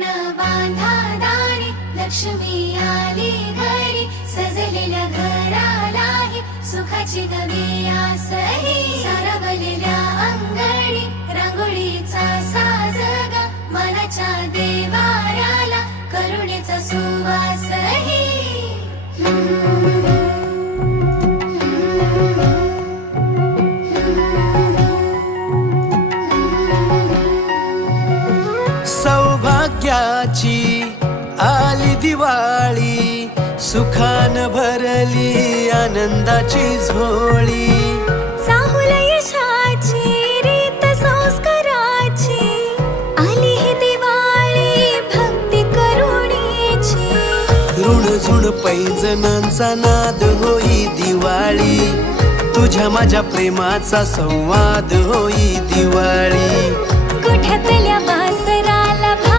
तोरण बांधा दारी लक्ष्मी आली घरी सजलेल्या घरालाही सुखाची गवी सही सारवलेल्या अंगणी रांगोळीचा साजगा मनाच्या देवाऱ्याला करुणेचा सुवासही. सौभाग्याची आली दिवाळी सुखान भरली आनंदाची झोळी. चाहुल यशाची रीत संस्काराची आली ही दिवाळी भक्ती करुणेची. ऋण झुण पैजणांचा नाद होई दिवाळी तुझ्या माझ्या प्रेमाचा संवाद होई दिवाळी.